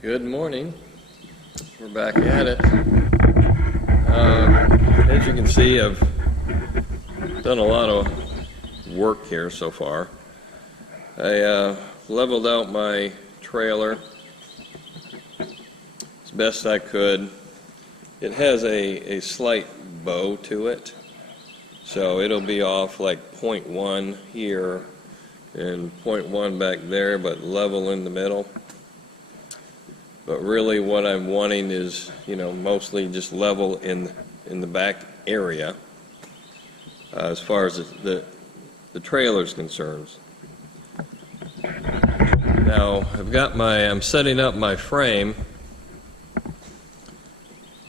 Good morning. We're back at it. As you can see, I've done a lot of work here so far. I leveled out my trailer as best I could. It has a slight bow to it, so it'll be off like 0.1 here and 0.1 back there, but level in the middle. But really what I'm wanting is, mostly just level in the back area as far as the trailer is concerned. Now I'm setting up my frame,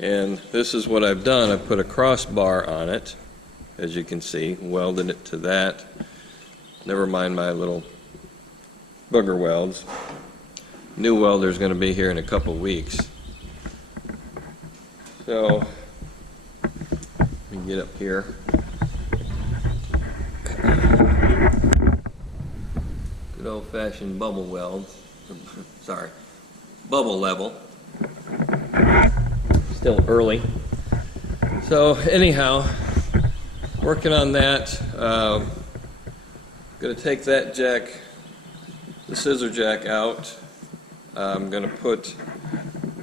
and this is what I've done. I've put a crossbar on it, as you can see, welded it to that. Never mind my little booger welds. New welder's going to be here in a couple weeks. So, let me get up here. Good old-fashioned bubble weld. Sorry, bubble level. Still early. So anyhow, working on that. Going to take that jack, the scissor jack, out. I'm going to put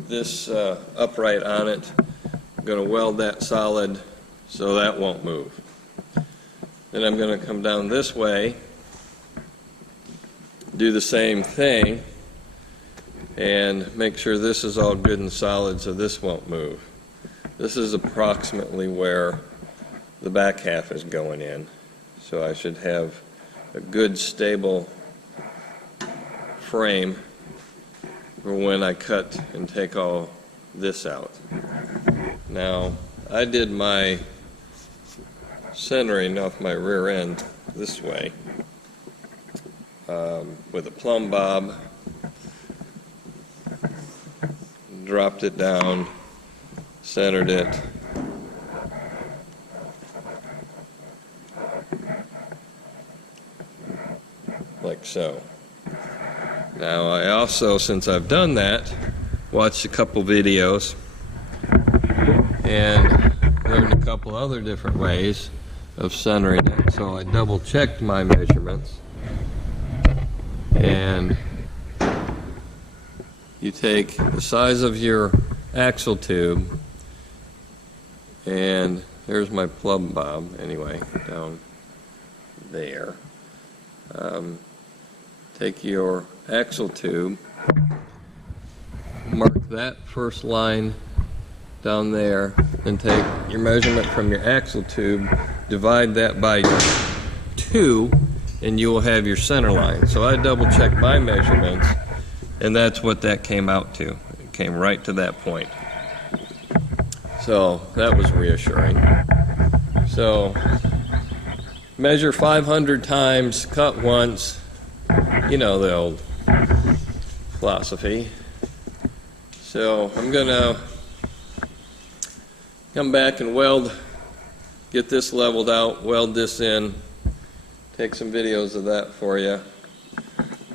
this upright on it. I'm going to weld that solid so that won't move. Then I'm going to come down this way, do the same thing, and make sure this is all good and solid so this won't move. This is approximately where the back half is going in. So I should have a good stable frame for when I cut and take all this out. Now, I did my centering off my rear end this way with a plumb bob, dropped it down, centered it, like so. Now I also, since I've done that, watched a couple videos and learned a couple other different ways of centering it. So I double checked my measurements, and you take the size of your axle tube, and there's my plumb bob anyway, down there. Take your axle tube, mark that first line down there, then take your measurement from your axle tube, divide that by 2, and you will have your center line. So I double checked my measurements, and that's what that came out to. It came right to that point. So that was reassuring. So measure 500 times, cut once. You know the old philosophy. So I'm going to come back and get this leveled out, weld this in, take some videos of that for you.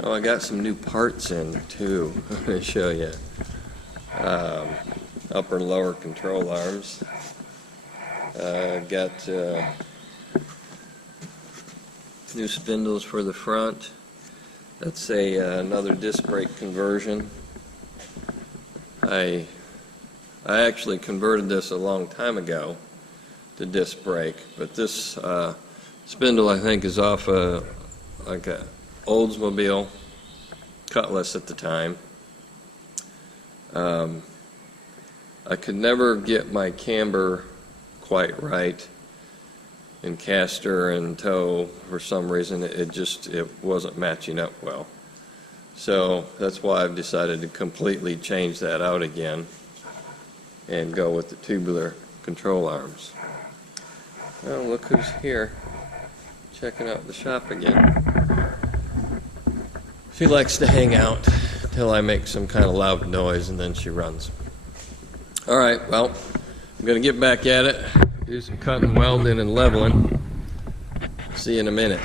Oh, I got some new parts in too. I'm going to show you. Upper and lower control arms. Got new spindles for the front. That's another disc brake conversion. I actually converted this a long time ago to disc brake, but this spindle I think is off like a Oldsmobile Cutlass at the time. I could never get my camber quite right in caster and toe. For some reason it wasn't matching up well. So that's why I've decided to completely change that out again and go with the tubular control arms. Oh, look who's here, checking out the shop again. She likes to hang out till I make some kind of loud noise, and then she runs. All right, well, I'm going to get back at it, do some cutting, welding, and leveling. See you in a minute.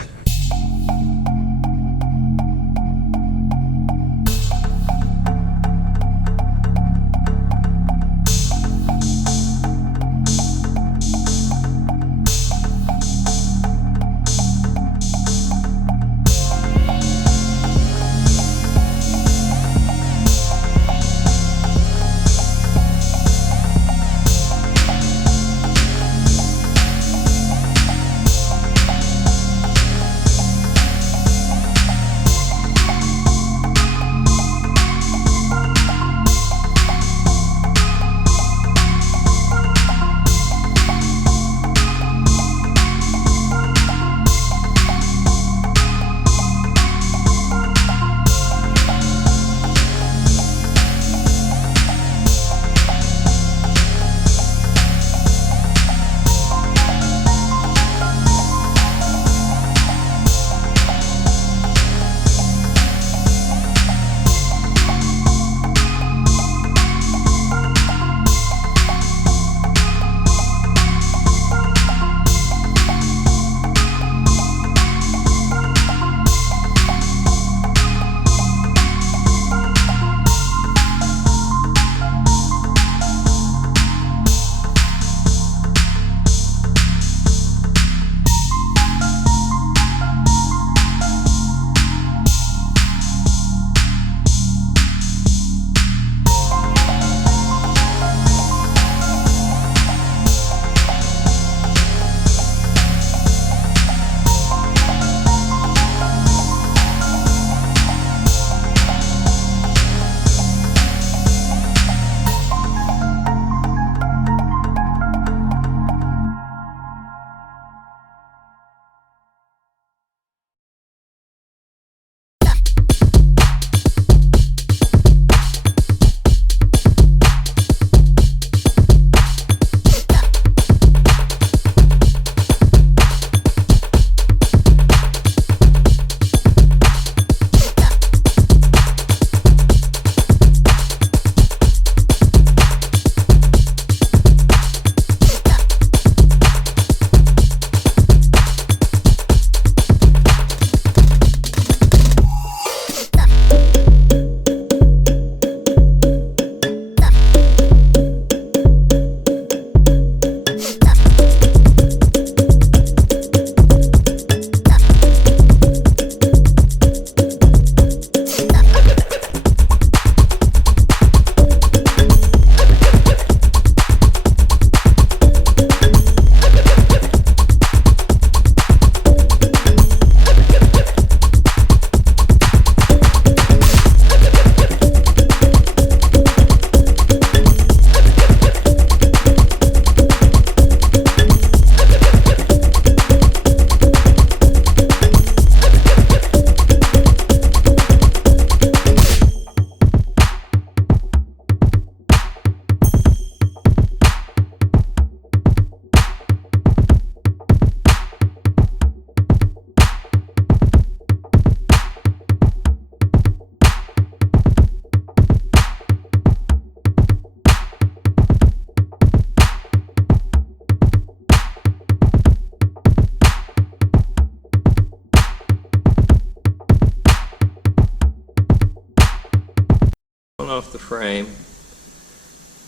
off the frame,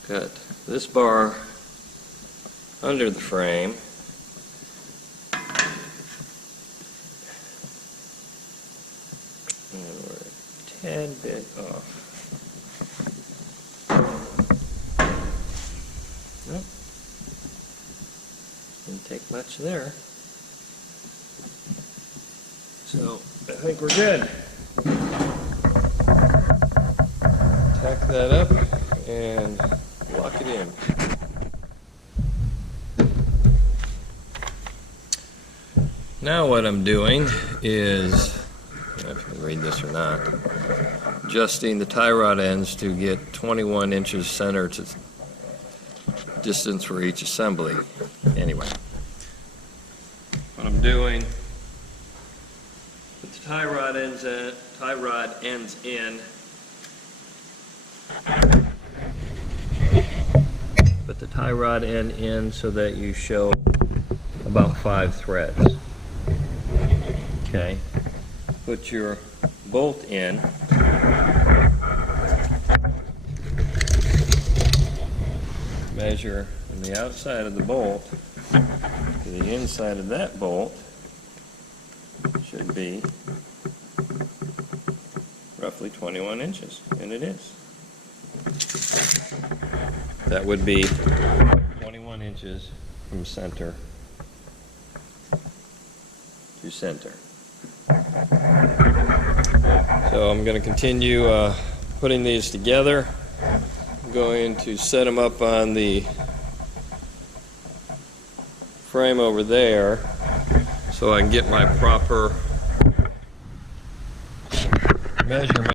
got this bar under the frame, and we're a tad bit off. Nope. Didn't take much there. So I think we're good. Tack that up and lock it in. Now what I'm doing is, I don't know if you can read this or not, adjusting the tie rod ends to get 21 inches center to distance for each assembly. Anyway, what I'm doing, with the tie rod ends in, put the tie rod end in so that you show about 5 threads. Okay, put your bolt in. Measure from the outside of the bolt to the inside of that bolt should be roughly 21 inches, and it is. That would be 21 inches from center to center. So I'm going to continue putting these together. I'm going to set them up on the frame over there so I can get my proper measurement.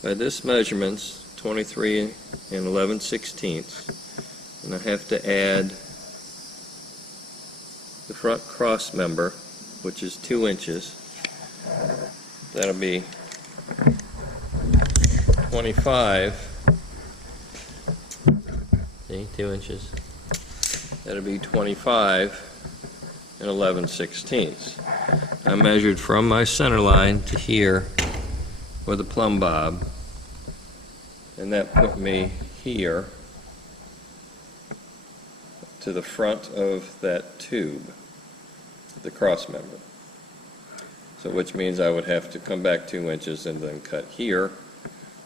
By this measurement's 23 and 11/16, and I have to add the front cross member, which is 2 inches. That'll be 25. See, 2 inches. That'll be 25 and 11/16. I measured from my center line to here with a plumb bob, and that put me here to the front of that tube, the cross member. So which means I would have to come back 2 inches and then cut here,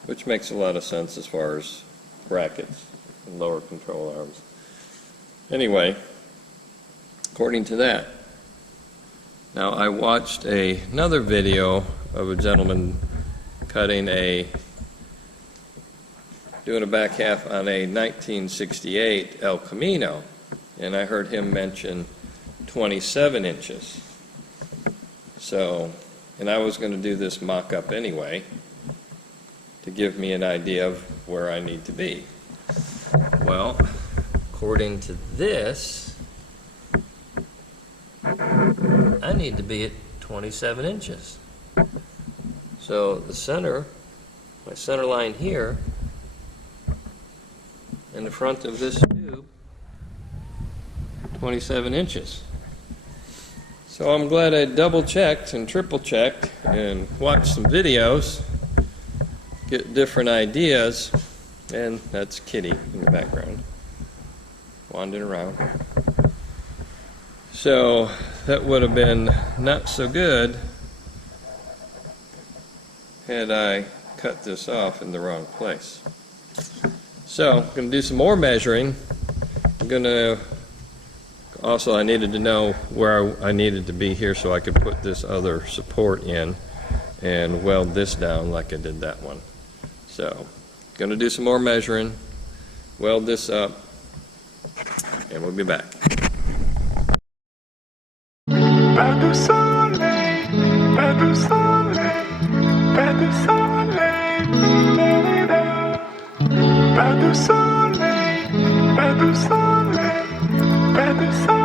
which makes a lot of sense as far as brackets and lower control arms. Anyway, according to that. Now I watched another video of a gentleman doing a back half on a 1968 El Camino, and I heard him mention 27 inches. So And I was going to do this mock-up anyway to give me an idea of where I need to be. Well, according to this, I need to be at 27 inches. So the center, my center line here, in the front of this tube, 27 inches. So I'm glad I double checked and triple checked and watched some videos, get different ideas, and that's Kitty in the background, wandering around. So that would have been not so good had I cut this off in the wrong place. So I'm going to do some more measuring. I'm going to also, I needed to know where I needed to be here so I could put this other support in and weld this down like I did that one. So, going to do some more measuring, weld this up, and we'll be back. Pas de soleil, pas de soleil, pas de soleil, pas de soleil, pas de soleil, pas de soleil.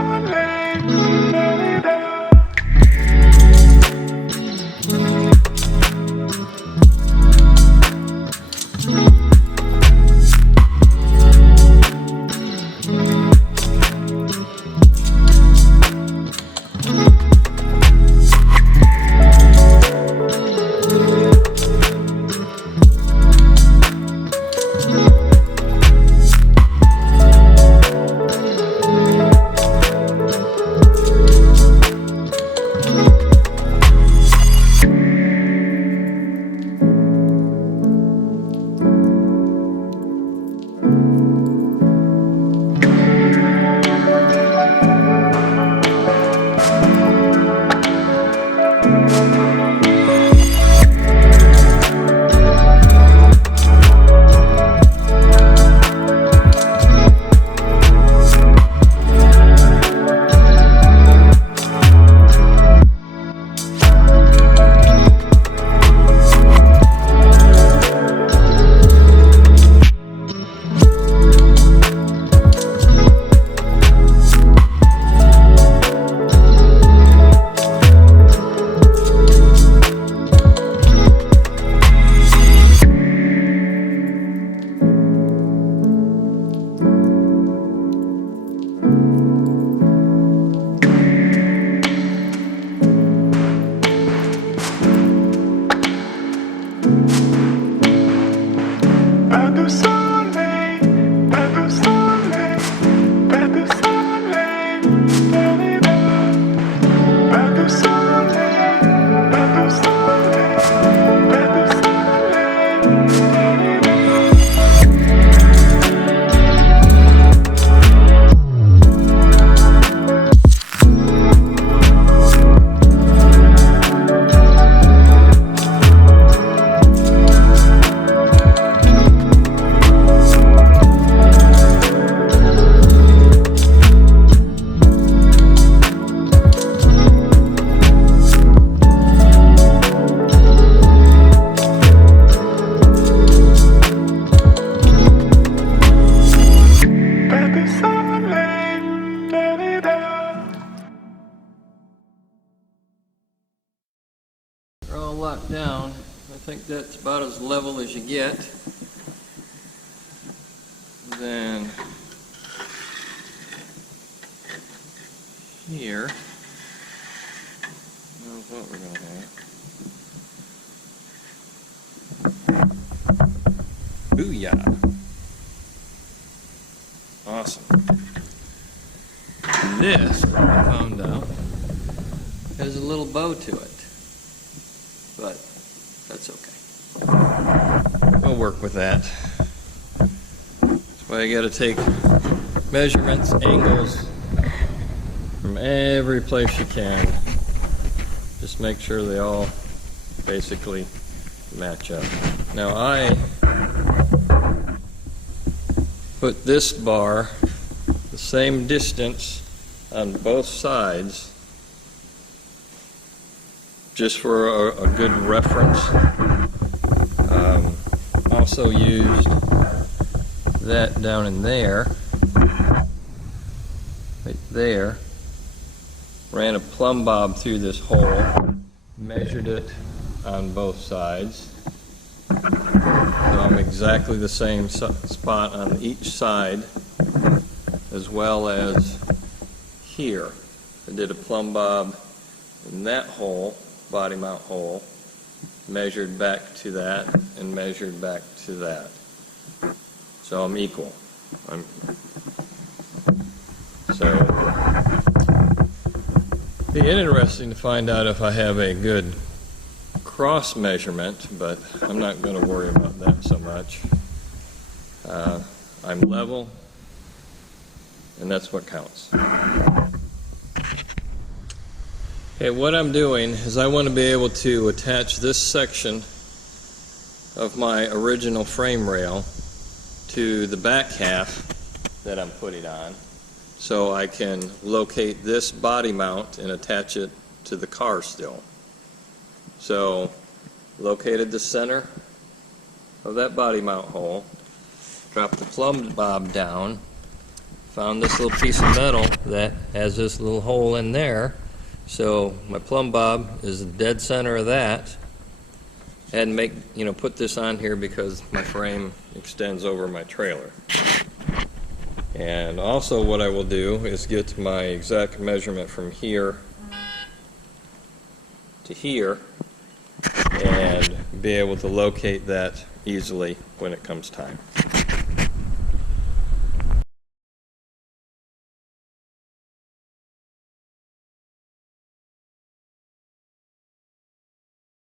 Locked down. I think that's about as level as you get. Then here, that's what we're going to have. Booyah! Awesome. This, I found out, has a little bow to it. But that's okay. We'll work with that. That's why you got to take measurements, angles from every place you can. Just make sure they all basically match up. Now I put this bar the same distance on both sides just for a good reference. Also used that down in there, right there. Ran a plumb bob through this hole, measured it on both sides. So I'm exactly the same spot on each side, as well as here. I did a plumb bob in that hole, body mount hole, measured back to that, and measured back to that. So I'm equal. Be interesting to find out if I have a good cross measurement, but I'm not going to worry about that so much. I'm level, and that's what counts. Okay, what I'm doing is I want to be able to attach this section of my original frame rail to the back half that I'm putting on, so I can locate this body mount and attach it to the car still. So, located the center of that body mount hole, dropped the plumb bob down, found this little piece of metal that has this little hole in there, so my plumb bob is the dead center of that, and put this on here because my frame extends over my trailer. And also what I will do is get my exact measurement from here to here and be able to locate that easily when it comes time.